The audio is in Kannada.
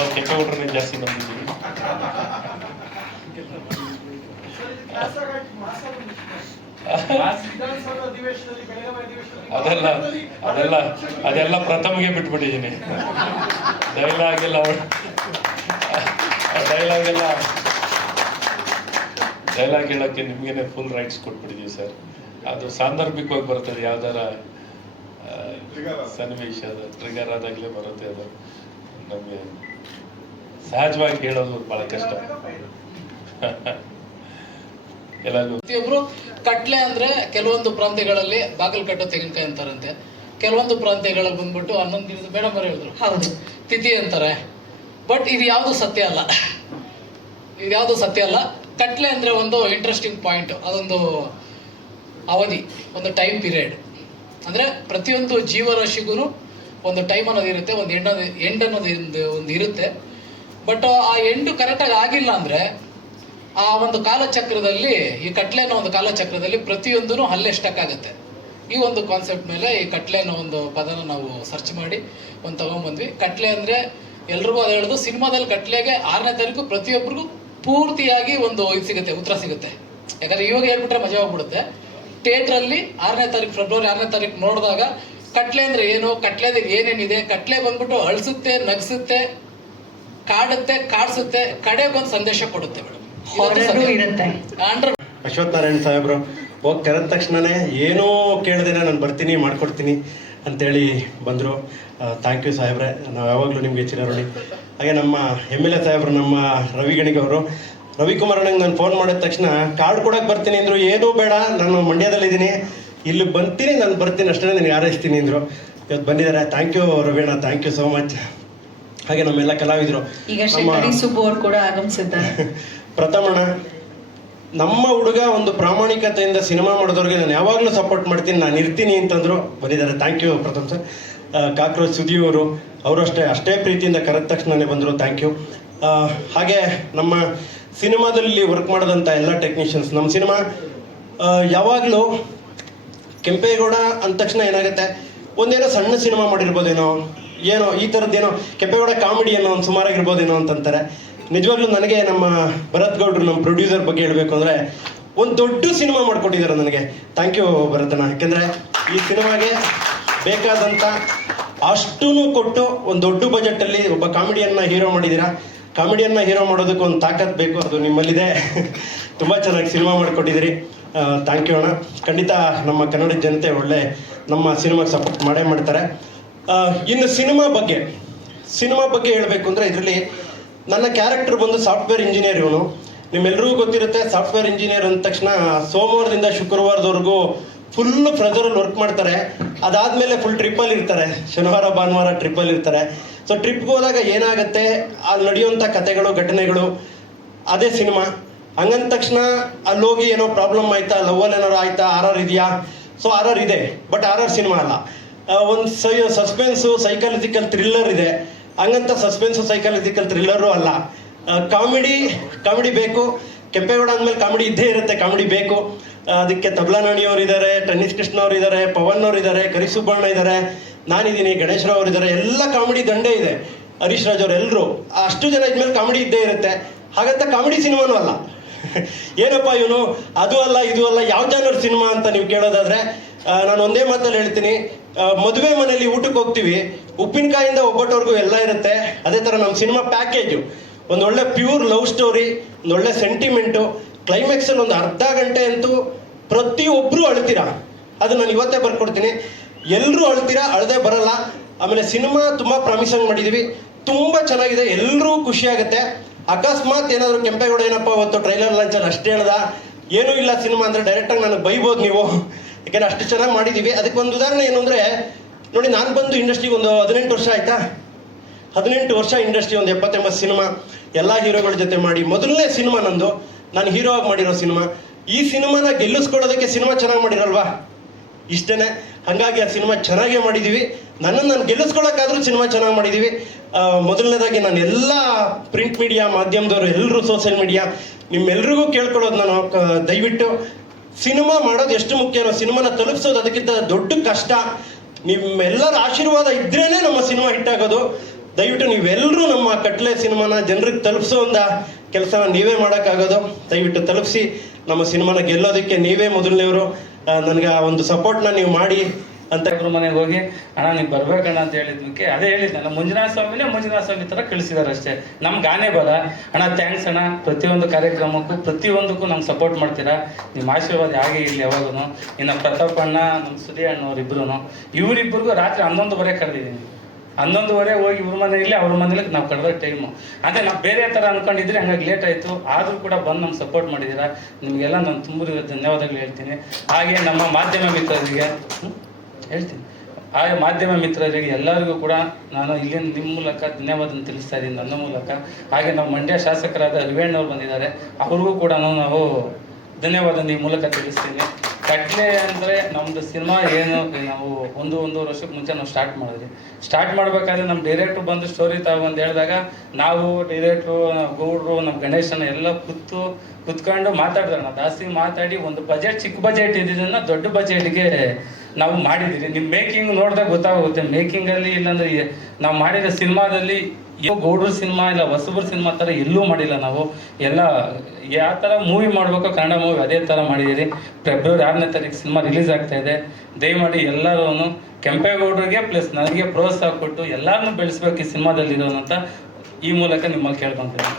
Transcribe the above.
ನಾವು ಕೆಂಪೇಗೌಡರನ್ನೇ ಜಾಸ್ತಿ ನಂಬಿದ್ದೀವಿ. ಅದೆಲ್ಲ ಪ್ರಥಮಗೆ ಬಿಟ್ಬಿಟ್ಟಿದ್ದೀನಿ. ಡೈಲಾಗ್ ಹೇಳೋಕ್ಕೆ ನಿಮಗೇನೆ ಫುಲ್ ರೈಟ್ಸ್ ಕೊಟ್ಬಿಟ್ಟಿದ್ದೀವಿ ಸರ್. ಅದು ಸಾಂದರ್ಭಿಕವಾಗಿ ಬರ್ತದೆ, ಯಾವ್ದಾರ ಸನ್ನಿವೇಶ ಅದು ಟ್ರಿಗರ್ ಆದಾಗಲೇ ಬರುತ್ತೆ. ಅದು ನಮಗೆ ಸಹಜವಾಗಿ ಹೇಳೋದು ಬಹಳ ಕಷ್ಟ. ಪ್ರತಿಯೊಬ್ರು ಕಟ್ಲೆ ಅಂದ್ರೆ ಕೆಲವೊಂದು ಪ್ರಾಂತ್ಯಗಳಲ್ಲಿ ಬಾಗಿಲು ಕಟ್ಟೋ ತೆಂಗಿನಕಾಯಿ ಅಂತಾರಂತೆ, ಕೆಲವೊಂದು ಪ್ರಾಂತ್ಯಗಳಲ್ಲಿ ಬಂದ್ಬಿಟ್ಟು 11 ದಿನದ ಮೇಡಮ್ ಅವರು ಹೇಳಿದ್ರು ಹೌದು ತಿಥಿ ಅಂತಾರೆ. ಬಟ್ ಇದು ಯಾವುದು ಸತ್ಯ ಅಲ್ಲ. ಕಟ್ಲೆ ಅಂದ್ರೆ ಒಂದು ಇಂಟ್ರೆಸ್ಟಿಂಗ್ ಪಾಯಿಂಟ್, ಅದೊಂದು ಅವಧಿ, ಒಂದು ಟೈಮ್ ಪೀರಿಯಡ್. ಅಂದ್ರೆ ಪ್ರತಿಯೊಂದು ಜೀವರಾಶಿಗೂ ಒಂದು ಟೈಮ್ ಅನ್ನೋದು ಇರುತ್ತೆ, ಒಂದು ಎಂಡ್ ಅನ್ನೋದು ಒಂದು ಇರುತ್ತೆ. ಬಟ್ ಆ ಎಂಡು ಕರೆಕ್ಟಾಗಿ ಆಗಿಲ್ಲ ಅಂದ್ರೆ ಆ ಒಂದು ಕಾಲಚಕ್ರದಲ್ಲಿ, ಈ ಕಟ್ಲೆ ಅನ್ನೋ ಒಂದು ಕಾಲಚಕ್ರದಲ್ಲಿ ಪ್ರತಿಯೊಂದೂ ಅಲ್ಲೇ ಸ್ಟಕ್ ಆಗುತ್ತೆ. ಈ ಒಂದು ಕಾನ್ಸೆಪ್ಟ್ ಮೇಲೆ ಈ ಕಟ್ಲೆ ಅನ್ನೋ ಒಂದು ಪದನ ನಾವು ಸರ್ಚ್ ಮಾಡಿ ಒಂದು ತಗೊಂಡ್ಬಂದ್ವಿ. ಕಟ್ಲೆ ಅಂದರೆ ಎಲ್ರಿಗೂ ಅದು ಹೇಳೋದು, ಸಿನಿಮಾದಲ್ಲಿ ಕಟ್ಲೆಗೆ 6ನೇ ತಾರೀಕು ಪ್ರತಿಯೊಬ್ಬರಿಗೂ ಪೂರ್ತಿಯಾಗಿ ಒಂದು ಇದು ಸಿಗುತ್ತೆ, ಉತ್ತರ ಸಿಗುತ್ತೆ. ಯಾಕಂದರೆ ಇವಾಗ ಹೇಳ್ಬಿಟ್ರೆ ಮಜಾ ಹೋಗ್ಬಿಡುತ್ತೆ. ಥಿಯೇಟ್ರಲ್ಲಿ 6ನೇ ತಾರೀಕು, ಫೆಬ್ರವರಿ 6ನೇ ತಾರೀಕು ನೋಡಿದಾಗ ಕಟ್ಲೆ ಅಂದರೆ ಏನು, ಕಟ್ಲೆದಾಗ ಏನೇನಿದೆ, ಕಟ್ಲೆ ಬಂದ್ಬಿಟ್ಟು ಅಳಿಸುತ್ತೆ, ನಗಿಸುತ್ತೆ, ಕಾಡುತ್ತೆ, ಕಾಡಿಸುತ್ತೆ, ಕಡೆಗೊಂದು ಸಂದೇಶ ಕೊಡುತ್ತೆ ಮೇಡಮ್. ಅಶ್ವತ್ಥನಾರಾಯಣ ಸಾಹೇಬ್ರು ಹೋಗಿ ಕರೆದ ತಕ್ಷಣನೇ ಏನೋ ಕೇಳ್ದೇನೆ ನಾನು ಬರ್ತೀನಿ ಮಾಡ್ಕೊಡ್ತೀನಿ ಅಂತೇಳಿ ಬಂದರು. ಥ್ಯಾಂಕ್ ಯು ಸಾಹೇಬ್ರೆ, ನಾವು ಯಾವಾಗಲೂ ನಿಮಗೆ ಚಿರಋಣಿ. ಹಾಗೆ ನಮ್ಮ MLA ಸಾಹೇಬ್ರು, ನಮ್ಮ ರವಿಗಣಿಗವರು, ರವಿಕುಮಾರ್ ಅಣ್ಣಂಗೆ ನಾನು ಫೋನ್ ಮಾಡಿದ ತಕ್ಷಣ ಕಾರ್ಡ್ ಕೊಡೋಕೆ ಬರ್ತೀನಿ ಅಂದರು. ಏನೂ ಬೇಡ, ನಾನು ಮಂಡ್ಯದಲ್ಲಿದ್ದೀನಿ, ಇಲ್ಲಿ ಬರ್ತೀನಿ, ನಾನು ಬರ್ತೀನಿ ಅಷ್ಟೇ, ನಿನಗೆ ಹಾರೈಸ್ತೀನಿ ಅಂದರು. ಇವತ್ತು ಬಂದಿದ್ದಾರೆ. ಥ್ಯಾಂಕ್ ಯು ರವಿಣ್ಣ, ಥ್ಯಾಂಕ್ ಯು ಸೋ ಮಚ್. ಹಾಗೆ ನಮ್ಮೆಲ್ಲ ಕಲಾವಿದರು, ಕೂಡ ಆಗಮಿಸಿದ್ದಾರೆ. ಪ್ರಥಮಣ್ಣ, ನಮ್ಮ ಹುಡುಗ ಒಂದು ಪ್ರಾಮಾಣಿಕತೆಯಿಂದ ಸಿನಿಮಾ ಮಾಡಿದವ್ರಿಗೆ ನಾನು ಯಾವಾಗಲೂ ಸಪೋರ್ಟ್ ಮಾಡ್ತೀನಿ, ನಾನು ಇರ್ತೀನಿ ಅಂತಂದ್ರು, ಬಂದಿದ್ದಾರೆ. Thank you Pratham sir. Cockroach ಸುದಿಯವರು, ಅವರು ಅಷ್ಟೇ ಪ್ರೀತಿಯಿಂದ ಕರೆದ ತಕ್ಷಣನೇ ಬಂದರು. Thank you. ಹಾಗೆ ನಮ್ಮ ಸಿನಿಮಾದಲ್ಲಿ ವರ್ಕ್ ಮಾಡೋದಂಥ ಎಲ್ಲ ಟೆಕ್ನಿಷಿಯನ್ಸ್. ನಮ್ಮ ಸಿನಿಮಾ ಯಾವಾಗಲೂ ಕೆಂಪೇಗೌಡ ಅಂದ ತಕ್ಷಣ ಏನಾಗುತ್ತೆ, ಒಂದೇನೋ ಸಣ್ಣ ಸಿನಿಮಾ ಮಾಡಿರ್ಬೋದೇನೋ, ಏನೋ ಈ ಥರದ್ದೇನೋ ಕೆಂಪೇಗೌಡ ಕಾಮಿಡಿ ಅನ್ನೋ ಒಂದು ಸುಮಾರಾಗಿರ್ಬೋದೇನೋ ಅಂತಂತಾರೆ. ನಿಜವಾಗ್ಲೂ ನನಗೆ ನಮ್ಮ ಭರತ್ ಗೌಡ್ರು, ನಮ್ಮ ಪ್ರೊಡ್ಯೂಸರ್ ಬಗ್ಗೆ ಹೇಳಬೇಕು ಅಂದರೆ, ಒಂದು ದೊಡ್ಡ ಸಿನಿಮಾ ಮಾಡಿಕೊಟ್ಟಿದ್ದಾರೆ ನನಗೆ. ಥ್ಯಾಂಕ್ ಯು ಭರತನ. ಯಾಕೆಂದರೆ ಈ ಸಿನಿಮಾಗೆ ಬೇಕಾದಂಥ ಅಷ್ಟೂ ಕೊಟ್ಟು ಒಂದು ದೊಡ್ಡ ಬಜೆಟಲ್ಲಿ ಒಬ್ಬ ಕಾಮಿಡಿಯನ್ನ ಹೀರೋ ಮಾಡಿದ್ದೀರಾ. ಕಾಮಿಡಿಯನ್ನ ಹೀರೋ ಮಾಡೋದಕ್ಕೆ ಒಂದು ತಾಕತ್ತು ಬೇಕು, ಅದು ನಿಮ್ಮಲ್ಲಿದೆ. ತುಂಬ ಚೆನ್ನಾಗಿ ಸಿನಿಮಾ ಮಾಡಿಕೊಟ್ಟಿದ್ದೀರಿ. ಥ್ಯಾಂಕ್ ಯು ಅಣ್ಣ. ಖಂಡಿತ ನಮ್ಮ ಕನ್ನಡ ಜನತೆ ಒಳ್ಳೆ ನಮ್ಮ ಸಿನಿಮಾಗೆ ಸಪೋರ್ಟ್ ಮಾಡೇ ಮಾಡ್ತಾರೆ. ಇನ್ನು ಸಿನಿಮಾ ಬಗ್ಗೆ ಹೇಳಬೇಕು ಅಂದರೆ, ಇದರಲ್ಲಿ ನನ್ನ ಕ್ಯಾರೆಕ್ಟರ್ ಬಂದು ಸಾಫ್ಟ್ವೇರ್ ಇಂಜಿನಿಯರ್. ಇವನು ನಿಮ್ಮೆಲ್ಲರಿಗೂ ಗೊತ್ತಿರುತ್ತೆ, ಸಾಫ್ಟ್ವೇರ್ ಇಂಜಿನಿಯರ್ ಅಂದ ತಕ್ಷಣ ಸೋಮವಾರದಿಂದ ಶುಕ್ರವಾರದವರೆಗೂ ಫುಲ್ ಪ್ರೆಜರಲ್ಲಿ ವರ್ಕ್ ಮಾಡ್ತಾರೆ. ಅದಾದಮೇಲೆ ಫುಲ್ ಟ್ರಿಪ್ಪಲ್ಲಿ ಇರ್ತಾರೆ, ಶನಿವಾರ ಭಾನುವಾರ ಟ್ರಿಪ್ಪಲ್ಲಿ ಇರ್ತಾರೆ. ಸೊ ಟ್ರಿಪ್ಗೆ ಹೋದಾಗ ಏನಾಗುತ್ತೆ, ಅಲ್ಲಿ ನಡೆಯುವಂಥ ಕಥೆಗಳು, ಘಟನೆಗಳು, ಅದೇ ಸಿನಿಮಾ. ಹಂಗಂದ ತಕ್ಷಣ ಅಲ್ಲಿ ಹೋಗಿ ಏನೋ ಪ್ರಾಬ್ಲಮ್ ಆಯ್ತಾ, ಲವ್ವಲ್ಲಿ ಏನಾರು ಆಯ್ತಾ, RR ಇದೆಯಾ? ಸೊ RR ಇದೆ, ಬಟ್ RR ಸಿನಿಮಾ ಅಲ್ಲ. ಒಂದು ಸಸ್ಪೆನ್ಸು, ಸೈಕಾಲಜಿಕಲ್ ಥ್ರಿಲ್ಲರ್ ಇದೆ. ಹಂಗಂತ ಸಸ್ಪೆನ್ಸು, ಸೈಕಾಲಜಿಕಲ್ ಥ್ರಿಲ್ಲರು ಅಲ್ಲ. ಕಾಮಿಡಿ ಬೇಕು. ಕೆಂಪೇಗೌಡ ಅಂದಮೇಲೆ ಕಾಮಿಡಿ ಇದ್ದೇ ಇರುತ್ತೆ, ಕಾಮಿಡಿ ಬೇಕು. ಅದಕ್ಕೆ ತಬ್ಲಾ ನಾಣಿಯವರು ಇದ್ದಾರೆ, ಟೆನ್ನಿಸ್ ಕೃಷ್ಣ ಅವರು ಇದ್ದಾರೆ, ಪವನ್ ಅವರು ಇದ್ದಾರೆ, ಕರಿಸುಬ್ಬಣ್ಣ ಇದ್ದಾರೆ, ನಾನಿದ್ದೀನಿ, ಗಣೇಶ್ ರಾವ್ ಅವರು ಇದ್ದಾರೆ. ಎಲ್ಲ ಕಾಮಿಡಿ ದಂಡೇ ಇದೆ. ಹರೀಶ್ ರಾಜ್ ಅವರು, ಎಲ್ಲರೂ ಅಷ್ಟು ಜನ ಇದ್ಮೇಲೆ ಕಾಮಿಡಿ ಇದ್ದೇ ಇರುತ್ತೆ. ಹಾಗಂತ ಕಾಮಿಡಿ ಸಿನಿಮಾನೂ ಅಲ್ಲ. ಏನಪ್ಪ ಇವನು ಅದು ಅಲ್ಲ ಇದು ಅಲ್ಲ, ಯಾವ ಜಾನರ್ ಸಿನಿಮಾ ಅಂತ ನೀವು ಕೇಳೋದಾದ್ರೆ, ನಾನು ಒಂದೇ ಮಾತಲ್ಲಿ ಹೇಳ್ತೀನಿ, ಮದುವೆ ಮನೆಯಲ್ಲಿ ಊಟಕ್ಕೆ ಹೋಗ್ತೀವಿ, ಉಪ್ಪಿನಕಾಯಿಂದ ಒಬ್ಬಟ್ಟವರೆಗೂ ಎಲ್ಲ ಇರುತ್ತೆ. ಅದೇ ಥರ ನಮ್ಮ ಸಿನಿಮಾ ಪ್ಯಾಕೇಜು, ಒಂದು ಒಳ್ಳೆ ಪ್ಯೂರ್ ಲವ್ ಸ್ಟೋರಿ, ಒಂದು ಒಳ್ಳೆ ಸೆಂಟಿಮೆಂಟು, ಕ್ಲೈಮ್ಯಾಕ್ಸಲ್ಲಿ ಒಂದು ಅರ್ಧ ಗಂಟೆ ಅಂತೂ ಪ್ರತಿಯೊಬ್ಬರು ಅಳ್ತೀರಾ. ಅದು ನಾನು ಇವತ್ತೇ ಬರ್ಕೊಡ್ತೀನಿ. ಎಲ್ಲರೂ ಅಳ್ತೀರಾ, ಅಳದೆ ಬರಲ್ಲ. ಆಮೇಲೆ ಸಿನಿಮಾ ತುಂಬ ಪ್ರಾಮಿಸಂಗ್ ಮಾಡಿದ್ದೀವಿ, ತುಂಬ ಚೆನ್ನಾಗಿದೆ, ಎಲ್ಲರೂ ಖುಷಿಯಾಗುತ್ತೆ. ಅಕಸ್ಮಾತ್ ಏನಾದರೂ ಕೆಂಪೇಗೌಡ ಏನಪ್ಪ ಅವತ್ತು ಟ್ರೈಲರ್ ಲಾಂಚಲ್ಲಿ ಅಷ್ಟೇ ಹೇಳ್ದ, ಏನೂ ಇಲ್ಲ ಸಿನಿಮಾ ಅಂದರೆ ಡೈರೆಕ್ಟಾಗಿ ನನಗೆ ಬೈಬೋದು ನೀವು, ಯಾಕೆಂದರೆ ಅಷ್ಟು ಚೆನ್ನಾಗಿ ಮಾಡಿದ್ದೀವಿ. ಅದಕ್ಕೆ ಒಂದು ಉದಾಹರಣೆ ಏನು ಅಂದರೆ, ನೋಡಿ, ನಾನು ಬಂದು ಇಂಡಸ್ಟ್ರಿಗೆ ಒಂದು 18 ವರ್ಷ ಆಯಿತಾ. 18 ವರ್ಷ ಇಂಡಸ್ಟ್ರಿ, ಒಂದು 70-80 ಸಿನಿಮಾ ಎಲ್ಲ ಹೀರೋಗಳ ಜೊತೆ ಮಾಡಿ, ಮೊದಲನೇ ಸಿನಿಮಾ ನಂದು, ನಾನು ಹೀರೋ ಆಗಿ ಮಾಡಿರೋ ಸಿನಿಮಾ. ಈ ಸಿನಿಮಾನ ಗೆಲ್ಲಿಸ್ಕೊಳ್ಳೋದಕ್ಕೆ ಸಿನಿಮಾ ಚೆನ್ನಾಗಿ ಮಾಡಿರಲ್ವಾ, ಇಷ್ಟೇ. ಹಾಗಾಗಿ ಆ ಸಿನಿಮಾ ಚೆನ್ನಾಗೇ ಮಾಡಿದ್ದೀವಿ. ನನ್ನನ್ನು ನಾನು ಗೆಲ್ಲಿಸ್ಕೊಳ್ಳೋಕ್ಕಾದ್ರೂ ಸಿನಿಮಾ ಚೆನ್ನಾಗಿ ಮಾಡಿದ್ದೀವಿ. ಮೊದಲನೇದಾಗಿ ನಾನು ಎಲ್ಲ ಪ್ರಿಂಟ್ ಮೀಡಿಯಾ ಮಾಧ್ಯಮದವರು, ಎಲ್ಲರೂ ಸೋಷಿಯಲ್ ಮೀಡಿಯಾ, ನಿಮ್ಮೆಲ್ರಿಗೂ ಕೇಳ್ಕೊಳ್ಳೋದು ನಾನು, ದಯವಿಟ್ಟು ಸಿನಿಮಾ ಮಾಡೋದು ಎಷ್ಟು ಮುಖ್ಯನೋ, ಸಿನಿಮಾನ ತಲುಪಿಸೋದು ಅದಕ್ಕಿಂತ ದೊಡ್ಡ ಕಷ್ಟ. ನಿಮ್ಮೆಲ್ಲರ ಆಶೀರ್ವಾದ ಇದ್ರೇ ನಮ್ಮ ಸಿನಿಮಾ ಹಿಟ್ ಆಗೋದು. ದಯವಿಟ್ಟು ನೀವೆಲ್ಲರೂ ನಮ್ಮ ಕಟ್ಲೆ ಸಿನಿಮಾನ ಜನರಿಗೆ ತಲುಪಿಸೋ ಒಂದು ಕೆಲಸನ ನೀವೇ ಮಾಡೋಕ್ಕಾಗೋದು. ದಯವಿಟ್ಟು ತಲುಪಿಸಿ ನಮ್ಮ ಸಿನಿಮಾನ ಗೆಲ್ಲೋದಕ್ಕೆ ನೀವೇ ಮೊದಲನೇವರು. ನನಗೆ ಆ ಒಂದು ಸಪೋರ್ಟ್ನ ನೀವು ಮಾಡಿ ಅಂತ ಇವ್ರ ಮನೆಗೆ ಹೋಗಿ ಅಣ್ಣ ನೀವು ಬರ್ಬೇಕಣ್ಣ ಅಂತ ಹೇಳಿದ್ಮಕ್ಕೆ ಅದೇ ಹೇಳಿದ್ದೆ, ನಮ್ಮ ಮಂಜುನಾಥ ಸ್ವಾಮಿ ಥರ ಕಳಿಸಿದಾರೆ ಅಷ್ಟೇ. ನಮ್ಗೆ ಆನೆ ಬರ ಅಣ್ಣ, ಥ್ಯಾಂಕ್ಸ್ ಅಣ್ಣ, ಪ್ರತಿಯೊಂದು ಕಾರ್ಯಕ್ರಮಕ್ಕೂ ಪ್ರತಿಯೊಂದಕ್ಕೂ ನಮ್ಗೆ ಸಪೋರ್ಟ್ ಮಾಡ್ತೀರಾ. ನಿಮ್ಮ ಆಶೀರ್ವಾದ ಹಾಗೆ ಇಲ್ಲಿ ಯಾವಾಗೂ. ಇನ್ನು ಪ್ರತಾಪ್ ಅಣ್ಣ, ನಮ್ಮ ಸುದಿ ಅಣ್ಣವ್ರು ಇಬ್ಬರು, ಇವರಿಬ್ಬರಿಗೂ ರಾತ್ರಿ 11:30 ಕರೆದಿದ್ದೀನಿ. 11:30 ಹೋಗಿ ಇವ್ರ ಮನೆಯಲ್ಲಿ ಅವ್ರ ಮನೇಲಿ ನಾವು ಕಳೆದ ಟೈಮು. ಅಂದರೆ ನಾವು ಬೇರೆ ಥರ ಅಂದ್ಕೊಂಡಿದ್ರೆ ಹಂಗಾಗಿ ಲೇಟ್ ಆಯಿತು. ಆದರೂ ಕೂಡ ಬಂದು ನಮ್ಗೆ ಸಪೋರ್ಟ್ ಮಾಡಿದ್ದೀರಾ. ನಿಮಗೆಲ್ಲ ನಾನು ತುಂಬ ಧನ್ಯವಾದಗಳು ಹೇಳ್ತೀನಿ. ಹಾಗೆ ನಮ್ಮ ಮಾಧ್ಯಮ ಮಿತ್ರರಿಗೆ ಹೇಳ್ತೀನಿ, ಹಾಗೆ ಮಾಧ್ಯಮ ಮಿತ್ರರಿಗೆ ಎಲ್ಲರಿಗೂ ಕೂಡ ನಾನು ಇಲ್ಲಿಂದ ನಿಮ್ಮ ಮೂಲಕ ಧನ್ಯವಾದ ತಿಳಿಸ್ತಾ ಇದ್ದೀನಿ, ನನ್ನ ಮೂಲಕ. ಹಾಗೆ ನಾವು ಮಂಡ್ಯ ಶಾಸಕರಾದ ರಿವೇಣ್ಣವ್ರು ಬಂದಿದ್ದಾರೆ, ಅವ್ರಿಗೂ ಕೂಡ ನಾವು ಧನ್ಯವಾದ ಈ ಮೂಲಕ ತಿಳಿಸ್ತೀನಿ. ಕಟ್ಲೆ ಅಂದರೆ ನಮ್ಮದು ಸಿನಿಮಾ ಏನು ನಾವು ಒಂದೂವರೆ ವರ್ಷಕ್ಕೆ ಮುಂಚೆ ನಾವು ಸ್ಟಾರ್ಟ್ ಮಾಡಬೇಕಾದ್ರೆ ನಮ್ಮ ಡೈರೆಕ್ಟ್ರು ಬಂದು ಸ್ಟೋರಿ ತಗೊಂಡು ಹೇಳಿದಾಗ ನಾವು ಡೈರೆಕ್ಟ್ರು, ಗೌಡ್ರು, ನಮ್ಮ ಗಣೇಶನ ಎಲ್ಲ ಕುತ್ಕೊಂಡು ಮಾತಾಡಿದ್ರಣ್ಣ. ಜಾಸ್ತಿ ಮಾತಾಡಿ ಒಂದು ಬಜೆಟ್, ಚಿಕ್ಕ ಬಜೆಟ್ ಇದ್ದಿದ್ದನ್ನು ದೊಡ್ಡ ಬಜೆಟ್ಗೆ ನಾವು ಮಾಡಿದ್ದೀರಿ. ನಿಮ್ಮ ಮೇಕಿಂಗ್ ನೋಡಿದಾಗ ಗೊತ್ತಾಗುತ್ತೆ. ಮೇಕಿಂಗಲ್ಲಿ ಇಲ್ಲಾಂದರೆ ನಾವು ಮಾಡಿದ ಸಿನಿಮಾದಲ್ಲಿ ಗೌಡ್ರ ಸಿನಿಮಾ ಇಲ್ಲ ಹೊಸಬ್ರ ಸಿನಿಮಾ ಥರ ಎಲ್ಲೂ ಮಾಡಿಲ್ಲ ನಾವು. ಎಲ್ಲ ಯಾವ ಥರ ಮೂವಿ ಮಾಡಬೇಕು ಕನ್ನಡ ಮೂವಿ ಅದೇ ಥರ ಮಾಡಿದ್ದೀರಿ. ಫೆಬ್ರವರಿ 6ನೇ ತಾರೀಕು ಸಿನಿಮಾ ರಿಲೀಸ್ ಆಗ್ತಾ ಇದೆ. ದಯಮಾಡಿ ಎಲ್ಲರೂ ಕೆಂಪೇಗೌಡರಿಗೆ ಪ್ಲಸ್ ನನಗೆ ಪ್ರೋತ್ಸಾಹ ಕೊಟ್ಟು ಎಲ್ಲರನ್ನೂ ಬೆಳೆಸ್ಬೇಕು ಈ ಸಿನಿಮಾದಲ್ಲಿರೋನು ಅಂತ ಈ ಮೂಲಕ ನಿಮ್ಮಲ್ಲಿ ಕೇಳ್ಕೊತೀನಿ.